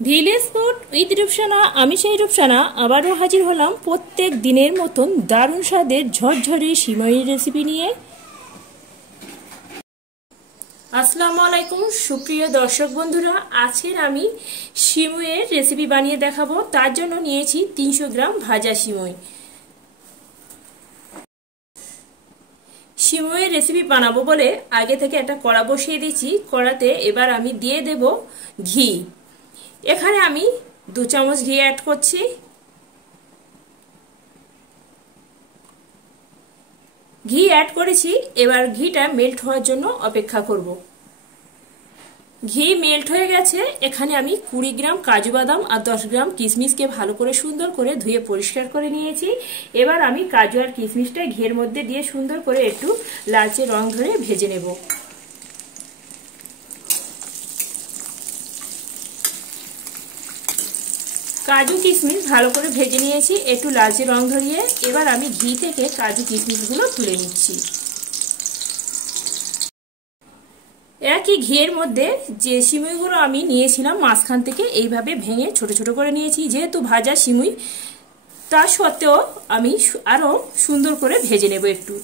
Village food with Rupsana, আমি সেই রূপসানা আবারও হাজির হলাম প্রত্যেক দিনের মতন দারুণ স্বাদের ঝরঝরে সিমইয়ের রেসিপি নিয়ে। আসসালামু আলাইকুম সুপ্রিয় দর্শক বন্ধুরা, আজকের আমি সিমইয়ের রেসিপি বানিয়ে দেখাবো। তার জন্য নিয়েছি 300 গ্রাম ভাজা সিমই। সিমইয়ের রেসিপি বানাবো বলে আগে থেকে একটা কড়া বসিয়ে দিয়েছি। কড়াতে এবার আমি দিয়ে দেব ঘি। এখানে আমি 2 চামচ ঘি অ্যাড করছি। ঘি অ্যাড করেছি, এবার ঘিটা মেল্ট হওয়ার জন্য অপেক্ষা করব। ঘি মেল্ট হয়ে গেছে। এখানে আমি 20 গ্রাম কাজু বাদাম আর 10 গ্রাম কিশমিশকে ভালো করে সুন্দর করে ধুয়ে পরিষ্কার করে নিয়েছি। এবার আমি কাজু আর কিশমিশটা ঘিয়ের মধ্যে দিয়ে সুন্দর করে একটু লালচে রং ধরে ভেজে নেব। কাজু কিশমিশ ভালো করে ভেজে নিয়েছি একটু লালচে রং ধরিয়ে। এবার আমি ঘি থেকে কাজু কিশমিশগুলো তুলে নিচ্ছি। একই ঘিয়ের মধ্যে যে সিমইগুলো আমি নিয়েছিলাম মাঝখান থেকে এইভাবে ভেঙে ছোট ছোট করে নিয়েছি। যেহেতু ভাজা সিমই, তা সত্ত্বেও আমি আরও সুন্দর করে ভেজে নেব একটু,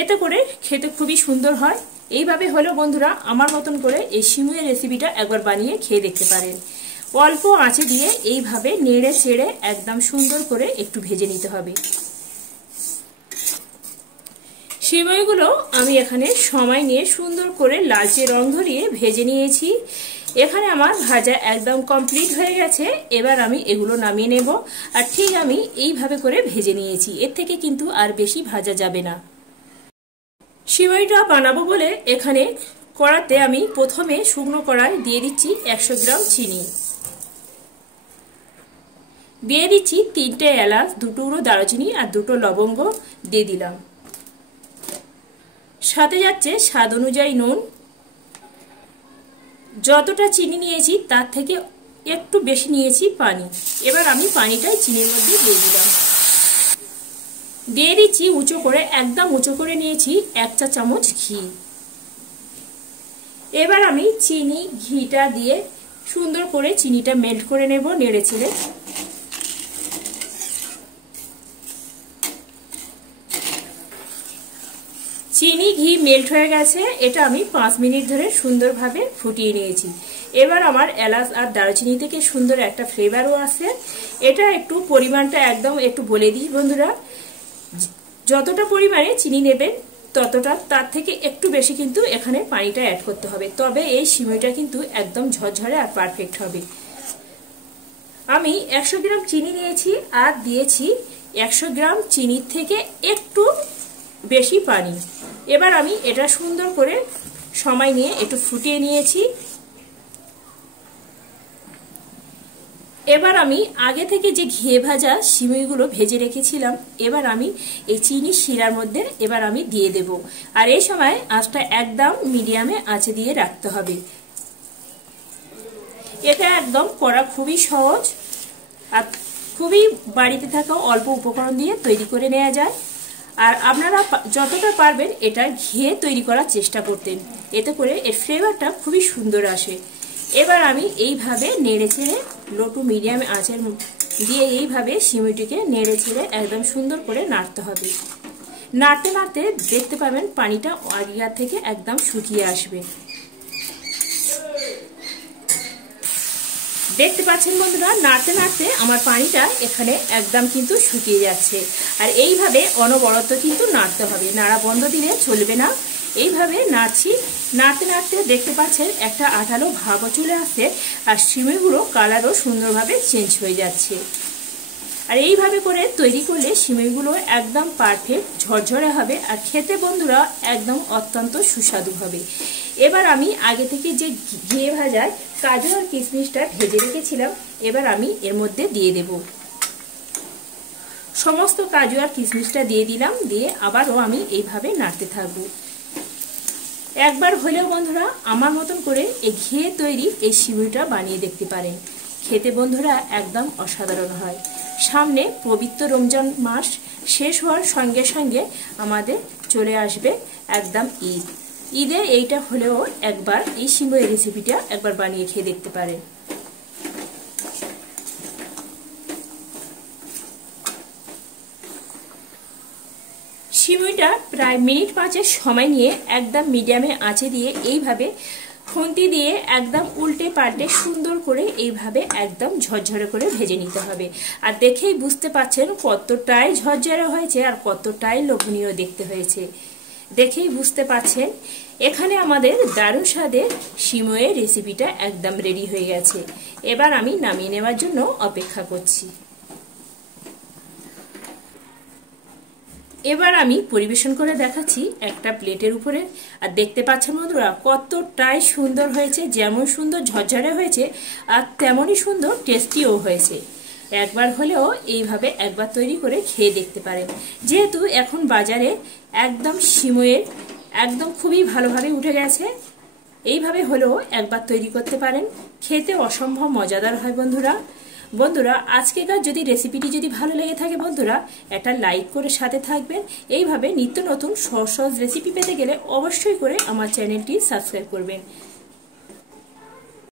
এতে করে খেতে খুবই সুন্দর হয়। এইভাবে হলেও বন্ধুরা আমার মতন করে এই সিমইয়ের রেসিপিটা একবার বানিয়ে খেয়ে দেখতে পারেন। অল্প আঁচে দিয়ে এইভাবে নেড়ে চেড়ে একদম সুন্দর করে একটু ভেজে নিতে হবে। সিমইগুলো আমি এখানে সময় নিয়ে সুন্দর করে লালচে রং ধরিয়ে ভেজে নিয়েছি। এখানে আমার ভাজা একদম কমপ্লিট হয়ে গেছে। এবার আমি এগুলো নামিয়ে নেব। আর ঠিক আমি এইভাবে করে ভেজে নিয়েছি, এর থেকে কিন্তু আর বেশি ভাজা যাবে না। সিমইটা বানাবো বলে এখানে কড়াতে আমি প্রথমে শুকনো কড়াই দিয়ে দিচ্ছি 100 গ্রাম চিনি, দিয়ে দিচ্ছি 3টে এলাচ, 2 টুকরো দারুচিনি আর 2টো লবঙ্গ দিয়ে দিলাম। সাথে যাচ্ছে স্বাদ অনুযায়ী নুন। যতটা চিনি নিয়েছি তার থেকে একটু বেশি নিয়েছি পানি। এবার আমি পানিটাই চিনির মধ্যে দিয়ে দিলাম। দিয়ে দিচ্ছি উঁচু করে, একদম উঁচু করে নিয়েছি 1 চা চামচ ঘি। এবার আমি চিনি ঘিটা দিয়ে সুন্দর করে চিনিটা মেল্ট করে নেব নেড়ে চেড়ে। চিনি ঘি মেল্ট হয়ে গেছে। এটা আমি 5 মিনিট ধরে সুন্দরভাবে ফুটিয়ে নিয়েছি। এবার আমার এলাচ আর দারুচিনি থেকে সুন্দর একটা ফ্লেভারও আসে। এটা একটু পরিমাণটা একদম একটু বলে দিই বন্ধুরা, যতটা পরিমাণে চিনি নেবেন ততটা, তার থেকে একটু বেশি কিন্তু এখানে পানিটা অ্যাড করতে হবে, তবে এই সিমইটা কিন্তু একদম ঝরঝরে আর পারফেক্ট হবে। আমি 100 গ্রাম চিনি নিয়েছি আর দিয়েছি 100 গ্রাম চিনির থেকে একটু বেশি পানি। এবার আমি এটা সুন্দর করে সময় নিয়ে একটু ফুটিয়ে নিয়েছি। এবার আমি আগে থেকে যে ঘিয়ে ভাজা সিমইগুলো ভেজে রেখেছিলাম, এবার আমি এই চিনির শিরার মধ্যে এবার আমি দিয়ে দেব। আর এই সময় আঁচটা একদম মিডিয়ামে আঁচে দিয়ে রাখতে হবে। এটা একদম করা খুবই সহজ আর খুবই বাড়িতে থাকা অল্প উপকরণ দিয়ে তৈরি করে নেওয়া যায়। আর আপনারা যতটা পারবেন এটা ঘিয়ে তৈরি করার চেষ্টা করতেন, এতে করে এর ফ্লেভারটা খুবই সুন্দর আসে। এবার আমি এইভাবে নেড়ে ছেড়ে লো টু মিডিয়াম আঁচের দিয়ে এইভাবে সিমইটিকে নেড়ে ছেড়ে একদম সুন্দর করে নাড়তে হবে। নাড়তে নাড়তে দেখতে পাবেন পানিটা আগেকার থেকে একদম শুকিয়ে আসবে। দেখতে পাচ্ছেন বন্ধুরা, নাড়তে নাড়তে আমার পানিটা এখানে একদম কিন্তু শুকিয়ে যাচ্ছে। আর এইভাবে অনবরত কিন্তু নাড়তে হবে, নাড়া বন্ধ দিলে চলবে না। এইভাবে নাড়ছি, নাড়তে নাড়তে দেখতে পাচ্ছেন একটা আঠালো ভাবও চলে আসছে আর সিমইগুলো কালারও সুন্দরভাবে চেঞ্জ হয়ে যাচ্ছে। আর এইভাবে করে তৈরি করলে সিমইগুলো একদম পারফেক্ট ঝরঝরে হবে আর খেতে বন্ধুরা একদম অত্যন্ত সুস্বাদু হবে। এবার আমি আগে থেকে যে ঘিয়ে ভাজায় কাজু আর কিশমিশটা ভেজে রেখেছিলাম, এবার আমি এর মধ্যে দিয়ে দেব। সমস্ত কাজু আর কিশমিশটা দিয়ে দিলাম, দিয়ে আবারও আমি এইভাবে নাড়তে থাকবো। একবার হলেও বন্ধুরা আমার মতন করে এই ঘিয়ে তৈরি এই সিমইটা বানিয়ে দেখতে পারেন। খেতে বন্ধুরা একদম অসাধারণ হয়। সামনে পবিত্র রমজান মাস শেষ হওয়ার সঙ্গে সঙ্গে আমাদের চলে আসবে একদম ঈদ। ঈদে এইটা হলেও একবার এই সিমইয়ের রেসিপিটা একবার বানিয়ে খেয়ে দেখতে পারেন। সিমুইটা প্রায় মিনিট 5 সময় নিয়ে একদম মিডিয়ামে আঁচে দিয়ে এইভাবে খুন্তি দিয়ে একদম উল্টে পাল্টে সুন্দর করে এইভাবে একদম ঝরঝরে করে ভেজে নিতে হবে। আর দেখেই বুঝতে পাচ্ছেন কতটাই ঝরঝরে হয়েছে আর কতটাই লোভনীয় দেখতে হয়েছে। দেখেই বুঝতে পাচ্ছেন এখানে আমাদের দারুণ স্বাদের সিমুইয়ের রেসিপিটা একদম রেডি হয়ে গেছে। এবার আমি নামিয়ে নেওয়ার জন্য অপেক্ষা করছি। এবার আমি পরিবেশন করে দেখাচ্ছি একটা প্লেটের উপরে। আর দেখতে পাচ্ছেন বন্ধুরা কতটাই সুন্দর হয়েছে, যেমন সুন্দর ঝরঝরে হয়েছে আর তেমনই সুন্দর টেস্টিও হয়েছে। একবার হলেও এইভাবে একবার তৈরি করে খেয়ে দেখতে পারেন। যেহেতু এখন বাজারে একদম সিমুইয়ের একদম খুবই ভালোভাবে উঠে গেছে, এইভাবে হলেও একবার তৈরি করতে পারেন, খেতে অসম্ভব মজাদার হয় বন্ধুরা। বন্ধুরা আজকেকার যদি রেসিপিটি যদি ভালো লেগে থাকে বন্ধুরা একটা লাইক করে সাথে থাকবেন। এইভাবে নিত্য নতুন সহজ সহজ রেসিপি পেতে গেলে অবশ্যই করে আমার চ্যানেলটি সাবস্ক্রাইব করবেন।